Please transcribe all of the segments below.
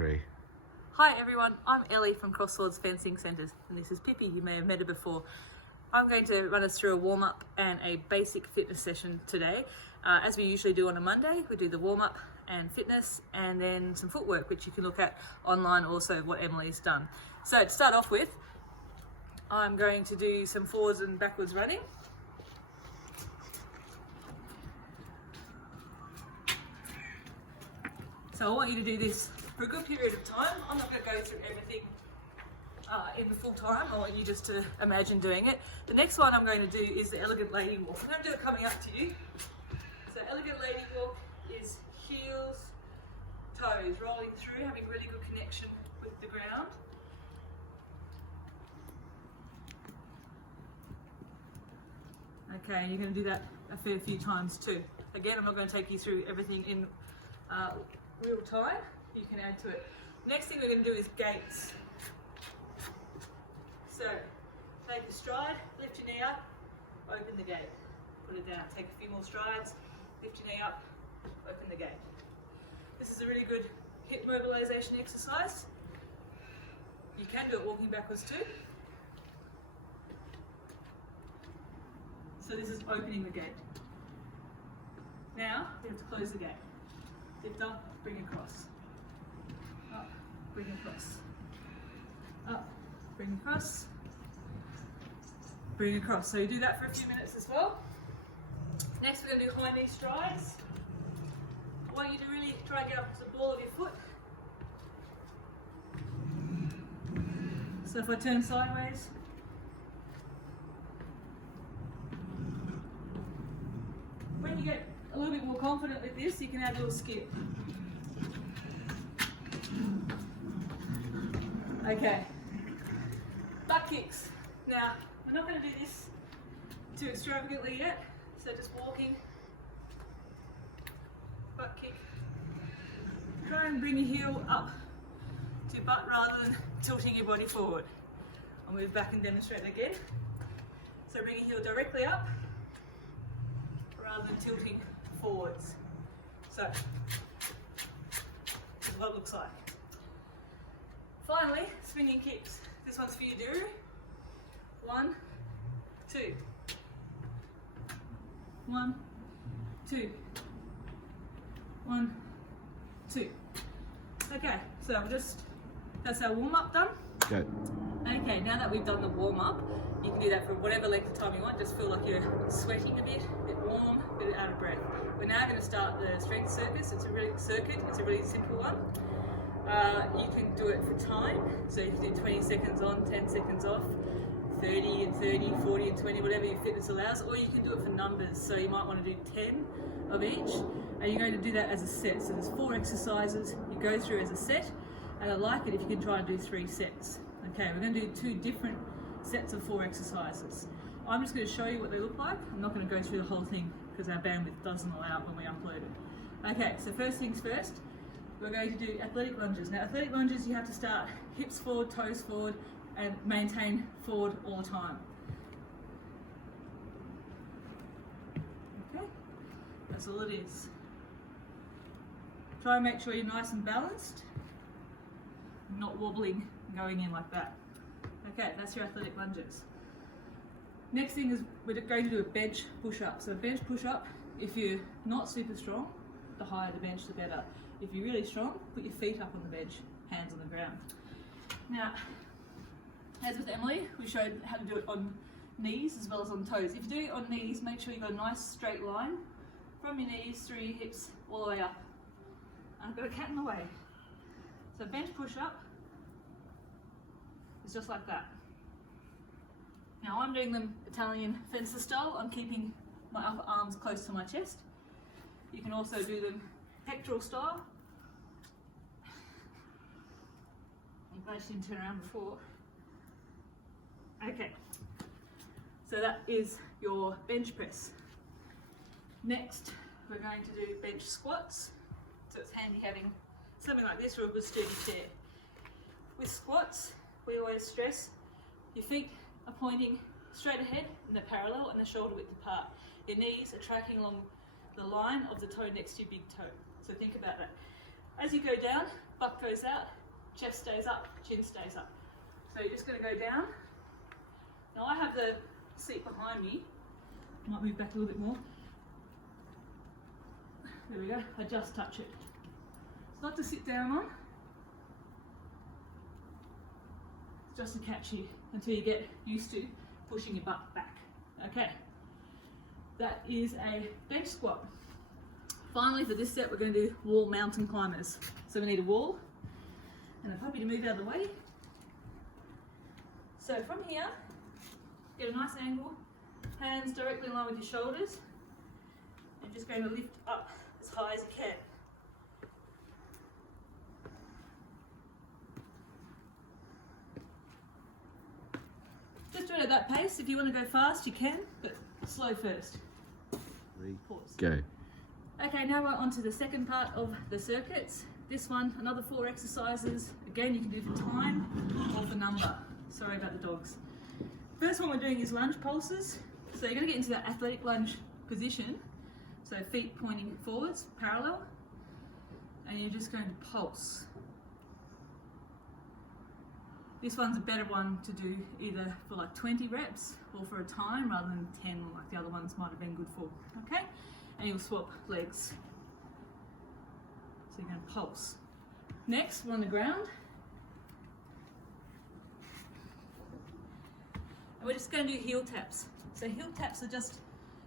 3. Hi everyone, I'm Ellie from CrossXswords Fencing Centres, and this is Pippi. You may have met her before. I'm going to run us through a warm-up and a basic fitness session today. As we usually do on a Monday, we do the warm-up and fitness and then some footwork, which you can look at online also, what Emily's done. So to start off with, I'm going to do some forwards and backwards running. So I want you to do this for a good period of time. I'm not going to go through everything in the full time. I want you just to imagine doing it. The next one I'm going to do is the elegant lady walk. I'm going to do it coming up to you. So elegant lady walk is heels, toes, rolling through, having really good connection with the ground. Okay, and you're going to do that a fair few times too. Again, I'm not going to take you through everything in real time. You can add to it. Next thing we're going to do is gates. So take a stride, lift your knee up, open the gate, put it down. Take a few more strides, lift your knee up, open the gate. This is a really good hip mobilization exercise. You can do it walking backwards too. So this is opening the gate. Now we have to close the gate. Lift up, bring across. Up, bring across. Up, bring across. Bring across. So you do that for a few minutes as well. Next we're going to do high knee strides. I want you to really try and get up to the ball of your foot. So if I turn sideways, when you get a little bit more confident with this, you can add a little skip. Okay, butt kicks. Now, we're not going to do this too extravagantly yet, so just walking, butt kick. Try and bring your heel up to your butt rather than tilting your body forward. I'll move back and demonstrate again. So bring your heel directly up rather than tilting forwards. So, this is what it looks like. Finally, spinning kicks. This one's for you, Duru. 1, 2. 1, 2. 1, 2. Okay, so that's our warm-up done. Good. Okay, now that we've done the warm-up, you can do that for whatever length of time you want. Just feel like you're sweating a bit warm, a bit out of breath. We're now going to start the strength circuit. It's a really simple one. You can do it for time, so you can do 20 seconds on, 10 seconds off, 30 and 30, 40 and 20, whatever your fitness allows, or you can do it for numbers. So you might want to do 10 of each, and you're going to do that as a set. So there's 4 exercises you go through as a set, and I'd like it if you can try and do 3 sets. Okay, we're going to do 2 different sets of 4 exercises. I'm just going to show you what they look like. I'm not going to go through the whole thing because our bandwidth doesn't allow it when we upload it. Okay, so first things first, we're going to do athletic lunges. Now athletic lunges, you have to start hips forward, toes forward, and maintain forward all the time. Okay, that's all it is. Try and make sure you're nice and balanced, not wobbling, going in like that. Okay, that's your athletic lunges. Next thing is we're going to do a bench push-up. So a bench push-up, if you're not super strong, the higher the bench, the better. If you're really strong, put your feet up on the bench, hands on the ground. Now, as with Emily, we showed how to do it on knees as well as on toes. If you're doing it on knees, make sure you've got a nice straight line from your knees through your hips all the way up. I've got a cat in the way. So bench push-up is just like that. Now I'm doing them Italian fencer style. I'm keeping my upper arms close to my chest. You can also do them pectoral style. I'm glad she didn't turn around before. Okay, so that is your bench press. Next, we're going to do bench squats. So it's handy having something like this or a good sturdy chair. With squats, we always stress your feet are pointing straight ahead and they're parallel and the shoulder width apart. Your knees are tracking along the line of the toe next to your big toe. So think about that. As you go down, butt goes out, chest stays up, chin stays up. So you're just going to go down. Now I have the seat behind me. I might move back a little bit more. There we go, I just touch it. It's not to sit down on, it's just to catch you until you get used to pushing your butt back. Okay, that is a bench squat. Finally, for this set, we're going to do wall mountain climbers. So we need a wall, and I'm happy to move out of the way. So from here, get a nice angle, hands directly in line with your shoulders, and just going to lift up as high as you can. Just do it at that pace. If you want to go fast, you can, but slow first. Pause. Go. Okay, now we're on to the second part of the circuits. This one, another 4 exercises. Again, you can do for time or for number. Sorry about the dogs. First one we're doing is lunge pulses. So you're going to get into that athletic lunge position. So feet pointing forwards, parallel. And you're just going to pulse. This one's a better one to do either for like 20 reps or for a time rather than 10 like the other ones might have been good for. Okay? And you'll swap legs. So you're going to pulse. Next, we're on the ground. And we're just going to do heel taps. So heel taps are just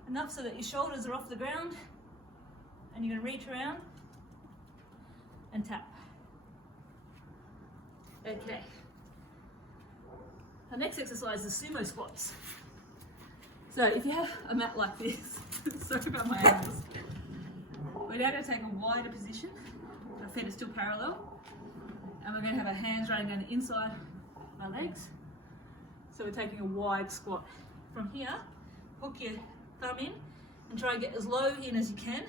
enough so that your shoulders are off the ground and you're going to reach around and tap. Okay. Our next exercise is sumo squats. So if you have a mat like this, sorry about my angles, we're now going to take a wider position. Our feet are still parallel, and we're going to have our hands running down the inside of our legs. So we're taking a wide squat. From here, hook your thumb in and try and get as low in as you can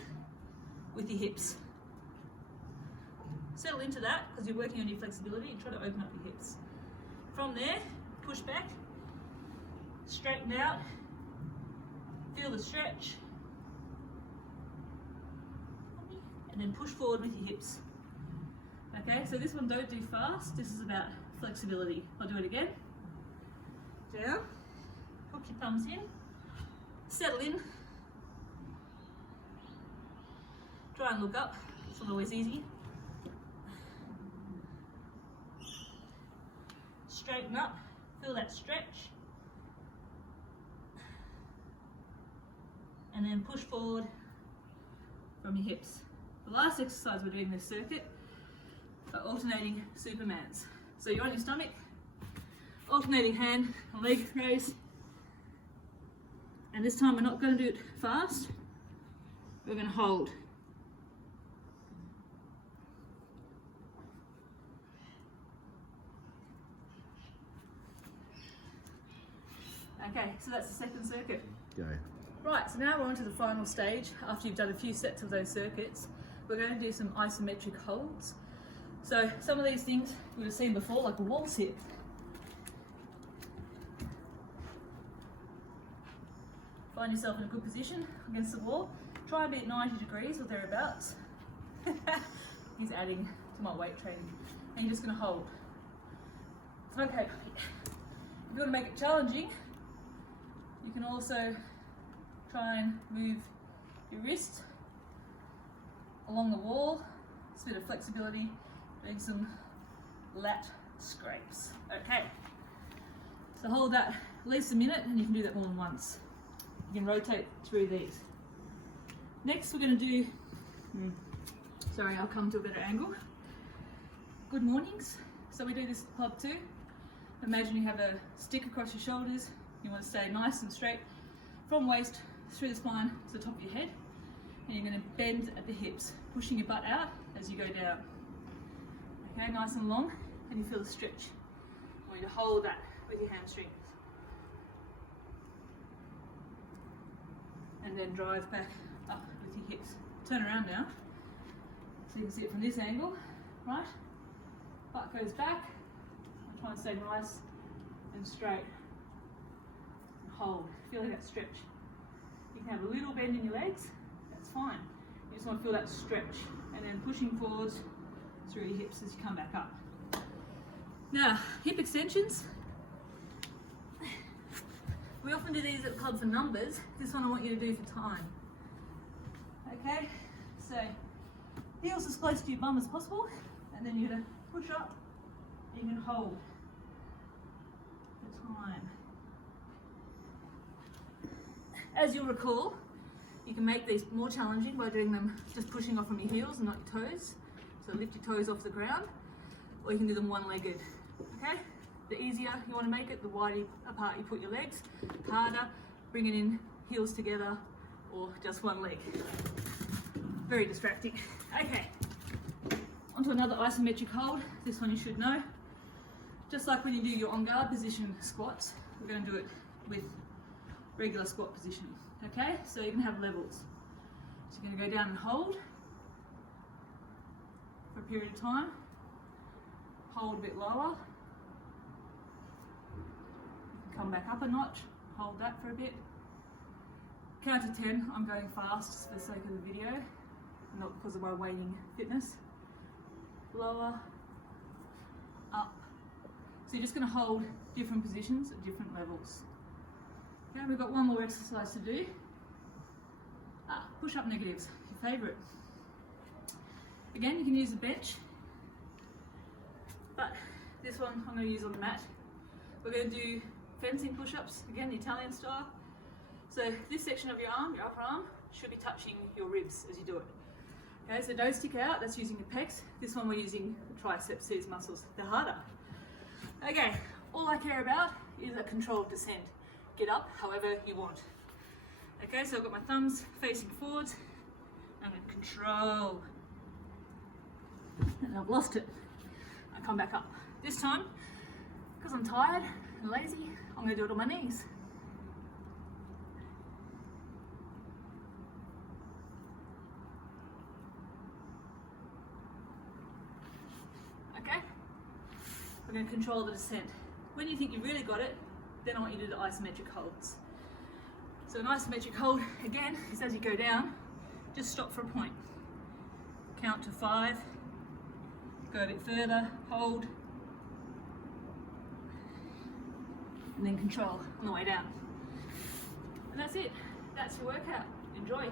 with your hips. Settle into that because you're working on your flexibility and try to open up your hips. From there, push back, straighten out, feel the stretch, and then push forward with your hips. Okay, so this one don't do fast, this is about flexibility. I'll do it again. Down, hook your thumbs in, settle in, try and look up, it's not always easy. Straighten up, feel that stretch, and then push forward from your hips. The last exercise we're doing this circuit are alternating Supermans. So you're on your stomach, alternating hand and leg raise, and this time we're not going to do it fast, we're going to hold. Okay, so that's the second circuit. Go. Right, so now we're on to the final stage. After you've done a few sets of those circuits, we're going to do some isometric holds. So some of these things you would have seen before, like a wall sit. Find yourself in a good position against the wall. Try and be at 90 degrees or thereabouts. He's adding to my weight training. And you're just going to hold. Okay, if you want to make it challenging, you can also try and move your wrist along the wall. It's a bit of flexibility, doing some lat scrapes. Okay, so hold that at least a minute and you can do that more than once. You can rotate through these. Next we're going to do, sorry, I'll come to a better angle. Good mornings. So we do this at Club 2. Imagine you have a stick across your shoulders. You want to stay nice and straight from waist through the spine to the top of your head. And you're going to bend at the hips, pushing your butt out as you go down. Okay, nice and long, and you feel the stretch. I want you to hold that with your hamstrings. And then drive back up with your hips. Turn around now, so you can see it from this angle, right? Butt goes back, and try and stay nice and straight. And hold, feeling that stretch. You can have a little bend in your legs, that's fine. You just want to feel that stretch. And then pushing forwards through your hips as you come back up. Now, hip extensions. We often do these at the club for numbers. This one I want you to do for time. Okay, so heels as close to your bum as possible, and then you're going to push up, you can hold for time. As you'll recall, you can make these more challenging by doing them just pushing off from your heels and not your toes. So lift your toes off the ground, or you can do them one-legged. Okay? The easier you want to make it, the wider apart you put your legs, harder, bring it in, heels together, or just one leg. Very distracting. Okay, onto another isometric hold. This one you should know. Just like when you do your on guard position squats, we're going to do it with regular squat positioning. Okay, so you can have levels. So you're going to go down and hold for a period of time. Hold a bit lower. Come back up a notch, hold that for a bit. Count to 10, I'm going fast for the sake of the video, not because of my waning fitness. Lower, up. So you're just going to hold different positions at different levels. Okay, we've got one more exercise to do. Push-up negatives, your favourite. Again, you can use a bench, but this one I'm going to use on the mat. We're going to do fencing push-ups, again the Italian style. So this section of your arm, your upper arm, should be touching your ribs as you do it. Okay, so don't stick out, that's using your pecs. This one we're using the triceps, these muscles, they're harder. Okay, all I care about is a controlled descent. Get up however you want. Okay, so I've got my thumbs facing forwards. I'm going to control. And I've lost it. I come back up. This time, because I'm tired and lazy, I'm going to do it on my knees. Okay? We're going to control the descent. When you think you've really got it, then I want you to do the isometric holds. So an isometric hold, again, is as you go down, just stop for a point. Count to 5, go a bit further, hold, and then control on the way down. And that's it. That's your workout. Enjoy.